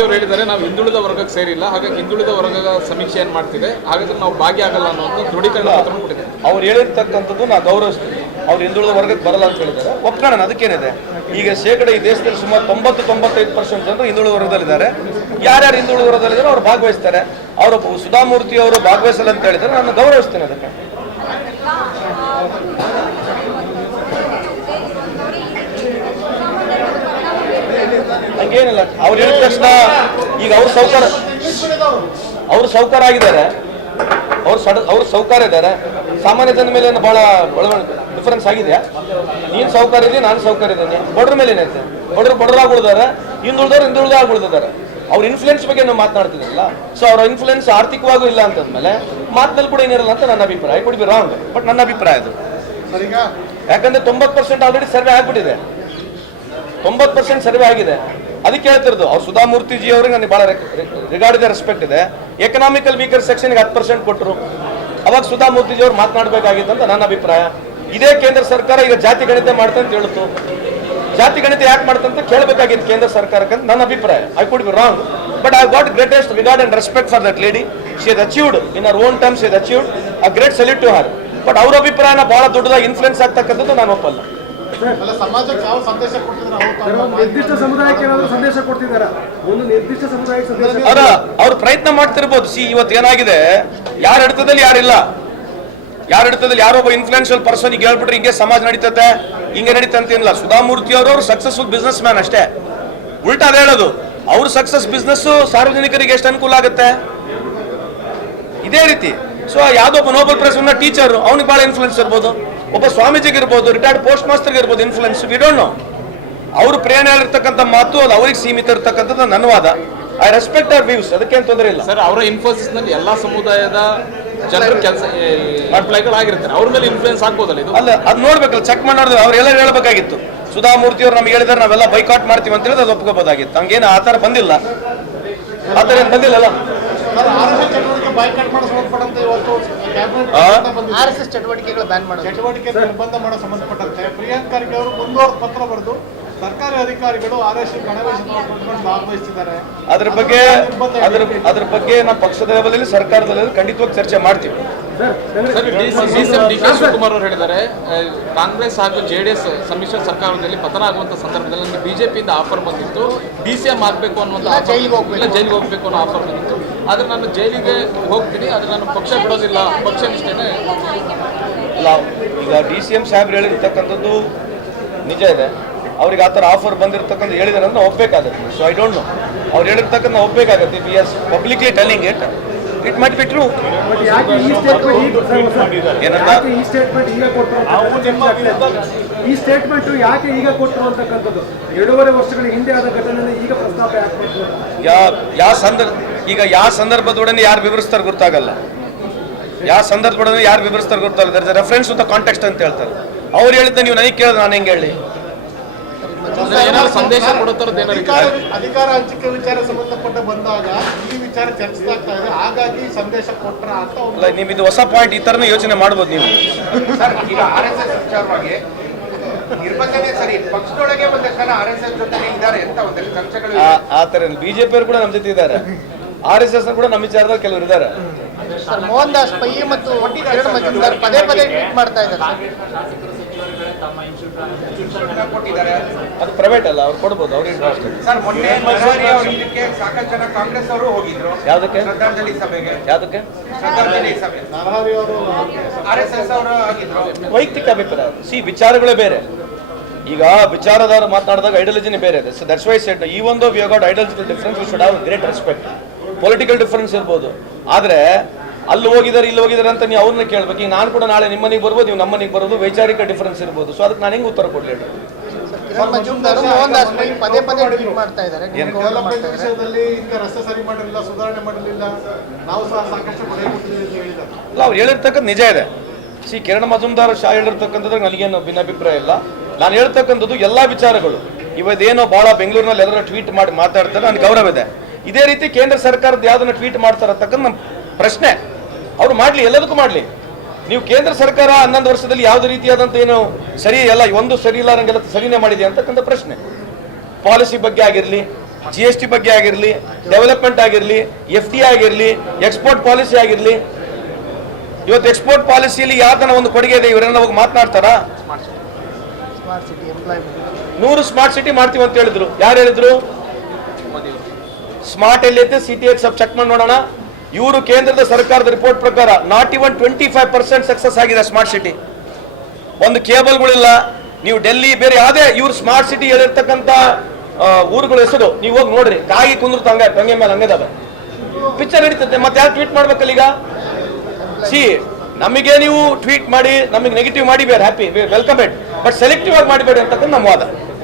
ಅವರು ಹೇಳಿದ್ದಾರೆ ನಾವು ಹಿಂದುಳಿದ ವರ್ಗಕ್ಕೆ ಸೇರಿಲ್ಲ, ಹಾಗಾಗಿ ಹಿಂದುಳಿದ ವರ್ಗದ ಸಮೀಕ್ಷೆಯನ್ನು ಮಾಡ್ತಿದೆ, ಹಾಗಾದ್ರೆ ನಾವು ಭಾಗಿಯಾಗಲ್ಲ ಅನ್ನೋ ದೃಢೀಕರಣ ಪತ್ರ ಕೊಟ್ಟಿದೆ. ಅವ್ರು ಹೇಳಿರ್ತಕ್ಕಂಥದ್ದು ನಾವು ಗೌರವಿಸ್ತೀವಿ. ಅವ್ರು ಹಿಂದುಳಿದ ವರ್ಗಕ್ಕೆ ಬರಲ್ಲ ಅಂತ ಹೇಳಿದ್ದಾರೆ, ಒಪ್ಕೊಳ್ಳೋಣ. ಅದಕ್ಕೇನಿದೆ, ಈಗ ಶೇಕಡ ಈ ದೇಶದಲ್ಲಿ ಸುಮಾರು 90-95% ಜನರು ಹಿಂದುಳಿದ ವರ್ಗದಲ್ಲಿದ್ದಾರೆ. ಯಾರ್ಯಾರು ಹಿಂದುಳಿದ ವರ್ಗದಲ್ಲಿದ್ದಾರೆ ಅವ್ರು ಭಾಗವಹಿಸ್ತಾರೆ. ಅವರು ಸುಧಾಮೂರ್ತಿ ಅವರು ಭಾಗವಹಿಸಲ್ಲ ಅಂತ ಹೇಳಿದರೆ ನಾನು ಗೌರವಿಸ್ತೇನೆ. ಅದಕ್ಕೆ ಹಂಗೇನಿಲ್ಲ. ಅವ್ರು ಹೇಳಿದ ತಕ್ಷಣ ಈಗ ಅವ್ರು ಸೌಕರ್ಯ ಆಗಿದ್ದಾರೆ, ಅವ್ರು ಸೌಕರ್ಯ ಇದ್ದಾರೆ. ಸಾಮಾನ್ಯ ಜನ ಮೇಲೆ ಬಹಳ ಡಿಫರೆನ್ಸ್ ಆಗಿದೆಯಾ? ನೀನು ಸೌಕರ್ಯ ಇದೆಯಾ, ನಾನು ಸೌಕರ್ಯ ಇದ್ದೇನೆ. ಬಡ್ರ ಮೇಲೆ ಏನೈತೆ? ಬಡ್ರಾಗಿ ಉಳಿದಾರೆ, ಹಿಂದುಳಿದವ್ರು ಉಳಿದಾರೆ. ಅವ್ರ ಇನ್ಫ್ಲುಯೆನ್ಸ್ ಬಗ್ಗೆ ನಾವು ಮಾತನಾಡ್ತಿದ್ರಲ್ಲ, ಸೊ ಅವ್ರ ಇನ್ಫ್ಲುಯೆನ್ಸ್ ಆರ್ಥಿಕವಾಗೂ ಇಲ್ಲ ಅಂತಂದ್ಮೇಲೆ ಮಾತಿನಲ್ಲಿ ಕೂಡ ಏನಿರಲ್ಲ ಅಂತ ನನ್ನ ಅಭಿಪ್ರಾಯ. ಕುಡ್ ಬಿ ರಾಂಗ್, ಬಟ್ ನನ್ನ ಅಭಿಪ್ರಾಯ ಅದು. ಯಾಕಂದ್ರೆ 90% ಆಲ್ರೆಡಿ ಸರ್ವೆ ಆಗ್ಬಿಟ್ಟಿದೆ, 90% ಸರ್ವೆ ಆಗಿದೆ. ಅದಕ್ಕೆ ಹೇಳ್ತಿರೋದು. ಅವ್ರು ಸುಧಾಮೂರ್ತಿಜಿ ಅವ್ರಿಗೆ ನನಗೆ ಬಹಳ ರಿಗಾರ್ಡ್ ಇದೆ, ರೆಸ್ಪೆಕ್ಟ್ ಇದೆ. ಎಕನಾಮಿಕಲ್ ವೀಕರ್ ಸೆಕ್ಷನ್ಗೆ 10% ಕೊಟ್ಟರು, ಅವಾಗ ಸುಧಾಮೂರ್ತಿಜಿ ಅವ್ರು ಮಾತನಾಡಬೇಕಾಗಿತ್ತು ಅಂತ ನನ್ನ ಅಭಿಪ್ರಾಯ. ಇದೇ ಕೇಂದ್ರ ಸರ್ಕಾರ ಈಗ ಜಾತಿ ಗಣಿತ ಮಾಡ್ತಾ ಅಂತ ಹೇಳಿತು. ಜಾತಿ ಗಣಿತ ಯಾಕೆ ಮಾಡ್ತಂತ ಕೇಳಬೇಕಾಗಿತ್ತು ಕೇಂದ್ರ ಸರ್ಕಾರಕ್ಕೆ ಅಂತ ನನ್ನ ಅಭಿಪ್ರಾಯ. I could be wrong, but I got greatest regard and respect for that lady. She has achieved in her own terms, she has achieved a great salute to her. But ಅವ್ರ ಅಭಿಪ್ರಾಯನ ಬಹಳ ದೊಡ್ಡದಾಗಿ ಇನ್ಫ್ಲುಯೆನ್ಸ್ ಆಗ್ತಕ್ಕಂಥದ್ದು ನಾನು ಒಪ್ಪಲ್ಲ. ನಿರ್ದಿಷ್ಟ ಸಮುದಾಯಕ್ಕೆ ಏನಾದರೂ ಸಂದೇಶ ಕೊಡ್ತಿದ್ದಾರೆ, ಒಂದು ನಿರ್ದಿಷ್ಟ ಸಮುದಾಯಕ್ಕೆ ಸಂದೇಶ ಅವ್ರು ಪ್ರಯತ್ನ ಮಾಡ್ತಿರ್ಬೋದು. ಇವತ್ತು ಏನಾಗಿದೆ, ಯಾರ ಹಿಡಿತದಲ್ಲಿ ಯಾರಿಲ್ಲ, ಯಾರ ಹಿಡಿತದಲ್ಲಿ ಯಾರೊಬ್ಬ ಇನ್ಫ್ಲುಯೆನ್ಷಿಯಲ್ ಪರ್ಸನ್ ಈಗ ಹೇಳ್ಬಿಟ್ರೆ ಹಿಂಗೆ ಸಮಾಜ ನಡೀತತೆ, ಹಿಂಗೆ ನಡೀತಂತೇನಿಲ್ಲ. ಸುಧಾಮೂರ್ತಿ ಅವರು ಸಕ್ಸಸ್ಫುಲ್ ಬಿಸ್ನೆಸ್ ಮ್ಯಾನ್ ಅಷ್ಟೇ. ಉಲ್ಟಾ ಅದೇ ಹೇಳೋದು, ಅವ್ರ ಸಕ್ಸಸ್ ಬಿಸ್ನೆಸ್ ಸಾರ್ವಜನಿಕರಿಗೆ ಎಷ್ಟು ಅನುಕೂಲ ಆಗುತ್ತೆ ಇದೇ ರೀತಿ. ಸೊ ಯಾವ್ದೊಬ್ಬ ನೋಬೆಲ್ ಪ್ರೈಸ್ ವಿನ್ನರ್ ಟೀಚರ್, ಅವ್ನಿಗೆ ಬಹಳ ಇನ್ಫ್ಲುಯೆನ್ಸ್ ಇರ್ಬೋದು. ಒಬ್ಬ ಸ್ವಾಮೀಜಿಗೆ ಇರ್ಬೋದು, ರಿಟೈರ್ಡ್ ಪೋಸ್ಟ್ ಮಾಸ್ಟರ್ಗೆ ಇರ್ಬೋದು ಇನ್ಫ್ಲುಯೆನ್ಸ್. We don't know. ಅವ್ರು ಪ್ರೇರಣೆಯಲ್ಲಿರ್ತಕ್ಕಂಥ ಮಾತು ಅದು ಅವ್ರಿಗೆ ಸೀಮಿತ ಇರ್ತಕ್ಕಂಥದ್ದು ನನ್ನ ವಾದ. ಐ ರೆಸ್ಪೆಕ್ಟ್ ಅವರ್ ವ್ಯೂಸ್, ಅದಕ್ಕೇನು ತೊಂದರೆ ಇಲ್ಲ ಸರ್. ಅವರ ಇನ್ಫೋಸಿಸ್ ನಲ್ಲಿ ಎಲ್ಲಾ ಸಮುದಾಯದ ಜನರು ಕೆಲಸ ಎಂಪ್ಲಾಯ್ಗಳಾಗಿರ್ತಾರೆ, ಅವ್ರ ಮೇಲೆ ಇನ್ಫ್ಲುಯೆನ್ಸ್ ಆಗ್ಬೋದಲ್ಲ ಇದು? ಅಲ್ಲ, ಅದು ನೋಡ್ಬೇಕಲ್ಲ, ಚೆಕ್ ಮಾಡಿದ್ರೆ ಅವ್ರೆಲ್ಲ ಹೇಳ್ಬೇಕಾಗಿತ್ತು. ಸುಧಾಮೂರ್ತಿ ಅವ್ರು ನಮ್ಗೆ ಹೇಳಿದ್ರೆ ನಾವೆಲ್ಲ ಬೈಕಾಟ್ ಮಾಡ್ತೀವಿ ಅಂತ ಹೇಳಿದ್ರೆ ಅದು ಒಪ್ಕೋಬೋದಾಗಿತ್ತು. ಹಂಗೇನು ಆ ಥರ ಬಂದಿಲ್ಲ, ಆ ಥರ ಏನು ಬಂದಿಲ್ಲಲ್ಲ. ಆರ್ಎಸ್ಎಸ್ ಚಟುವಟಿಕೆಗಳ ಬ್ಯಾನ್ ಮಾಡೋ ಚಟುವಟಿಕೆ ನಿರ್ಬಂಧ ಮಾಡೋ ಸಂಬಂಧಪಟ್ಟಂತೆ ಪ್ರಿಯಾಂಕ್ ಖರ್ಗೆ ಅವರು ಮುಂದುವರೆದ ಪತ್ರ ಬರೆದು ಸರ್ಕಾರಿ ಅಧಿಕಾರಿಗಳು ಆರ್ಎಸ್ಎಸ್ ಗಣವೇಶನ ಭಾಗವಹಿಸಿದ್ದಾರೆ. ಅದ್ರ ಬಗ್ಗೆ ನಮ್ಮ ಪಕ್ಷದ ಲೆವೆಲಲ್ಲಿ ಸರ್ಕಾರದಲ್ಲಿ ಖಂಡಿತವಾಗಿ ಚರ್ಚೆ ಮಾಡ್ತೀವಿ. ಡಿ ಕೆ ಶಿವಕುಮಾರ್ ಅವರು ಹೇಳಿದ್ದಾರೆ, ಕಾಂಗ್ರೆಸ್ ಹಾಗೂ ಜೆಡಿಎಸ್ ಸಮ್ಮಿಶ್ರ ಸರ್ಕಾರದಲ್ಲಿ ಪತನ ಆಗುವಂತ ಸಂದರ್ಭದಲ್ಲಿ ಬಿಜೆಪಿಯಿಂದ ಆಫರ್ ಬಂದಿತ್ತು, DCM ಆಗಬೇಕು ಅನ್ನುವಂಥ, ಜೈಲಿಗೆ ಹೋಗ್ಬೇಕು ಅನ್ನೋ ಆಫರ್ ಬಂದಿತ್ತು. ಆದ್ರೆ ನಾನು ಜೈಲಿಗೆ ಹೋಗ್ತೀನಿ, ಆದ್ರೆ ನಾನು ಪಕ್ಷ ಬಿಡೋದಿಲ್ಲ, ಪಕ್ಷ ನಿಷ್ಠೆನೆ ಇಲ್ಲ. ಈಗ DCM ಸಾಹೇಬ್ರು ಹೇಳಿರ್ತಕ್ಕಂಥದ್ದು ನಿಜ ಇದೆ. ಅವ್ರಿಗೆ ಆ ಥರ ಆಫರ್ ಬಂದಿರತಕ್ಕಂಥ ಹೇಳಿದಾರೆ ಅಂತ ಒಪ್ಪಬೇಕಾಗುತ್ತೆ. ಸೊ ಐ ಡೋಂಟ್ ನೋ, ಅವ್ರು ಹೇಳಿರ್ತಕ್ಕಂಥ ಒಪ್ಪಬೇಕಾಗುತ್ತೆ. We are publicly telling it, it might be true. ಈ ಸ್ಟೇಟ್ಮೆಂಟ್ ಯಾಕೆ ಈಗ ಕೊಟ್ಟರು ಅಂತಕ್ಕಂಥದ್ದು 2.5 ವರ್ಷಗಳ ಹಿಂದೆ ಆದ ಘಟನೆ ಈಗ ಪ್ರಸ್ತಾಪ ಯಾಕೆ ಯಾವ ಸಂದರ್ಭದೊಡನೆ ಯಾರು ವಿವರಿಸ್ತಾರೆ ಗೊತ್ತಾಗಲ್ಲ. ಯಾವ ಸಂದರ್ಭದೊಡನೆ ಯಾರು ವಿವರಿಸ್ತಾರೆ ಗೊತ್ತಾಗಲ್ಲ. There is a reference to the context ಅಂತ ಹೇಳ್ತಾರೆ. ಅವ್ರು ಹೇಳಿದ್ದ ನೀವು ನನಗೆ ಕೇಳಿದ್ರೆ ನಾನು ಹೆಂಗೆ ಹೇಳಿ? ಸಂದೇಶ ಕೊಡುತ್ತಾರದ್ದು ಅಧಿಕಾರ ಹಂಚಿಕೆ ವಿಚಾರ ಸಂಬಂಧಪಟ್ಟ ಬಂದಾಗ ಈ ವಿಚಾರ ಚರ್ಚಿಸಲಾಗ್ತಾ ಇದೆ, ಹಾಗಾಗಿ ಸಂದೇಶ ಕೊಟ್ರ ಅಂತ. ನೀವು ಇದು ಹೊಸ ಪಾಯಿಂಟ್, ಈ ತರನೇ ಯೋಚನೆ ಮಾಡ್ಬೋದು ನೀವು. ಈಗ ಆರ್ಎಸ್ಎಸ್ ವಿಚಾರವಾಗಿ ನಿರ್ಬಂಧನೆ ಸರಿ, ಪಕ್ಷದೊಳಗೆ ಒಂದಷ್ಟು ಜನ ಆರ್ಎಸ್ಎಸ್ ಜೊತೆ ಇದ್ದಾರೆ ಅಂತ ಒಂದಷ್ಟು ಚರ್ಚೆಗಳು. ಆ ತರ ಬಿಜೆಪಿ ಅವರು ಕೂಡ ನಮ್ಮ ಜೊತೆ ಇದ್ದಾರೆ, RSS ಕೂಡ ನಮ್ಮ ವಿಚಾರದಲ್ಲಿ ಕೆಲವರು ಇದ್ದಾರೆ. ಮೋಹನ್ ದಾಸ್ ಪೈ ಮತ್ತು ಕಿರಣ್ ಮಜುಮ್ದಾರ್ ಪದೇ ಟ್ವೀಟ್ ಮಾಡ್ತಾ ಇದ್ದಾರೆ. ಅದು ಪ್ರೈವೇಟ್ ಅಲ್ಲ, ಅವ್ರು ಕೊಡ್ಬೋದು, ಅವ್ರ ಇಂಟ್ರೆಸ್ಟ್. ಸರ್, ಮೊನ್ನೆ ಇದಕ್ಕೆ ಸಾಕಷ್ಟು ಜನ ಕಾಂಗ್ರೆಸ್ ಅವರು ಹೋಗಿದ್ರು. ಯಾವ್ದಕ್ಕೆ? ಶ್ರದ್ಧಾಂಜಲಿ ಸಭೆಗೆ. ಯಾವ್ದಕ್ಕೆ? ಶ್ರದ್ಧಾಂಜಲಿ ಸಭೆ RSS ಅವರು ಆಗಿದ್ರು. ವೈಯಕ್ತಿಕ ಅಭಿಪ್ರಾಯ. ವಿಚಾರಗಳೇ ಬೇರೆ. ಈಗ ವಿಚಾರದಾರ ಮಾತನಾಡಿದಾಗ ಐಡಿಯಾಲಜಿನೇ ಬೇರೆ ಇದೆ. ಸೊ ದಟ್ಸ್ ವೈ ಸೆಡ್, ಈ ಒಂದು we got ideological difference, we should have great respect. Political difference ಇರ್ಬೋದು, ಆದರೆ ಅಲ್ಲಿ ಹೋಗಿದ್ದಾರೆ ಇಲ್ಲಿ ಹೋಗಿದ್ದಾರೆ ಅಂತ ನೀವು ಅವ್ರನ್ನ ಕೇಳ್ಬೇಕು. ಈಗ ನಾನು ಕೂಡ ನಾಳೆ ನಿಮ್ಮ ಮನೆಗೆ ಬರ್ಬೋದು, ನೀವು ನಮ್ಮ ಮನೆಗೆ ಬರೋದು, ವೈಚಾರಿಕ ಡಿಫರೆನ್ಸ್ ಇರ್ಬೋದು. ಸೊ ಅದಕ್ಕೆ ನಾನು ಹೆಂಗೆ ಉತ್ತರ ಕೊಡಲಿ ಹೇಳಿ? ಕಿರಣ್ ಮಜುಮ್ದಾರ್ ಮೋಹನ್ ದಾಸ್ ಪೈ ಪದೇ ಟ್ವೀಟ್ ಮಾಡ್ತಾ ಇದ್ದಾರೆ. ವಿಷಯದಲ್ಲಿ ಈಗ ರಸ್ತೆ ಸರಿ ಮಾಡಿರಲಿಲ್ಲ, ಸುಧಾರಣೆ ಮಾಡಲಿಲ್ಲ, ನಾವು ಸಹ ಸಾಕಷ್ಟು ಕೊಡುಗೆ ಕೊಟ್ಟಿದ್ದೀವಿ ಅಂತ ಹೇಳಿದ್ದಾರೆ. ಅಲ್ಲ, ಅವ್ರು ಹೇಳಿರ್ತಕ್ಕಂಥ ನಿಜ ಇದೆ. ಕಿರಣ್ ಮಜುಮ್ದಾರ್ ಶಾ ಹೇಳಿರ್ತಕ್ಕಂಥದ್ದು ನನಗೇನು ಭಿನ್ನಾಭಿಪ್ರಾಯ ಇಲ್ಲ. ನಾನು ಹೇಳ್ತಕ್ಕಂಥದ್ದು ಎಲ್ಲ ವಿಚಾರಗಳು ಇವತ್ತೇನೋ ಭಾಳ ಬೆಂಗಳೂರಿನಲ್ಲಿ ಎಲ್ಲರೂ ಟ್ವೀಟ್ ಮಾಡಿ ಮಾತಾಡ್ತಾರೆ, ನನಗೆ ಗೌರವ ಇದೆ. ಇದೇ ರೀತಿ ಕೇಂದ್ರ ಸರ್ಕಾರದ ಯಾವ್ದನ್ನ ಟ್ವೀಟ್ ಮಾಡ್ತಾರೆ ಅಂತಕ್ಕಂಥ ನಮ್ಮ ಪ್ರಶ್ನೆ. ಅವ್ರು ಮಾಡಲಿ, ಎಲ್ಲದಕ್ಕೂ ಮಾಡಲಿ. ನೀವು ಕೇಂದ್ರ ಸರ್ಕಾರ 11 ವರ್ಷದಲ್ಲಿ ಯಾವುದೇ ರೀತಿಯಾದಂಥ ಏನು ಸರಿ ಎಲ್ಲ ಒಂದು ಸರಿ ಇಲ್ಲ ನಂಗೆಲ್ಲ ಸರಿನೇ ಮಾಡಿದೆ ಅಂತಕ್ಕಂಥ ಪ್ರಶ್ನೆ. ಪಾಲಿಸಿ ಬಗ್ಗೆ ಆಗಿರಲಿ, GST ಬಗ್ಗೆ ಆಗಿರಲಿ, ಡೆವಲಪ್ಮೆಂಟ್ ಆಗಿರಲಿ, FTA ಆಗಿರಲಿ, ಎಕ್ಸ್ಪೋರ್ಟ್ ಪಾಲಿಸಿ ಆಗಿರಲಿ. ಇವತ್ತು ಎಕ್ಸ್ಪೋರ್ಟ್ ಪಾಲಿಸಿಯಲ್ಲಿ ಯಾವ್ದನ್ನ ಒಂದು ಕೊಡುಗೆ ಇದೆ, ಇವರೆಲ್ಲ ಹೋಗಿ ಮಾತನಾಡ್ತಾರಾ? 100 ಸ್ಮಾರ್ಟ್ ಸಿಟಿ ಮಾಡ್ತೀವಿ ಅಂತ ಹೇಳಿದ್ರು. ಯಾರು ಹೇಳಿದ್ರು? ಸ್ಮಾರ್ಟ್ ಎಲ್ಲೈತೆ, CTH ಸ್ವಲ್ಪ ಚೆಕ್ ಮಾಡಿ ನೋಡೋಣ. ಇವರು ಕೇಂದ್ರದ ಸರ್ಕಾರದ ರಿಪೋರ್ಟ್ ಪ್ರಕಾರ ನಾಟ್ ಇವನ್ 25% ಸಕ್ಸಸ್ ಆಗಿದೆ ಸ್ಮಾರ್ಟ್ ಸಿಟಿ. ಒಂದು ಕೇಬಲ್ಗಳಿಲ್ಲ. ನೀವು ಡೆಲ್ಲಿ ಬೇರೆ ಯಾವುದೇ ಇವ್ರು ಸ್ಮಾರ್ಟ್ ಸಿಟಿ ಹೇಳಿರ್ತಕ್ಕಂಥ ಊರುಗಳ ಹೆಸರು ನೀವು ಹೋಗಿ ನೋಡ್ರಿ, ಕಾಯಿ ಕುಂದ್ರತ ಹಂಗೆ ಮೇಲೆ ಹಂಗದಾವೆ, ಪಿಕ್ಚರ್ ನಡೀತದೆ. ಮತ್ತೆ ಯಾರು ಟ್ವೀಟ್ ಮಾಡ್ಬೇಕಲ್ಲ ಈಗ? ನಮಗೆ ನೀವು ಟ್ವೀಟ್ ಮಾಡಿ, ನಮಗೆ ನೆಗೆಟಿವ್ ಮಾಡಿ, we're happy, welcome it, but selective ಆಗಿ ಮಾಡಬೇಡಿ ಅಂತಕ್ಕಂಥ ನಮ್ಮ ವಾದ.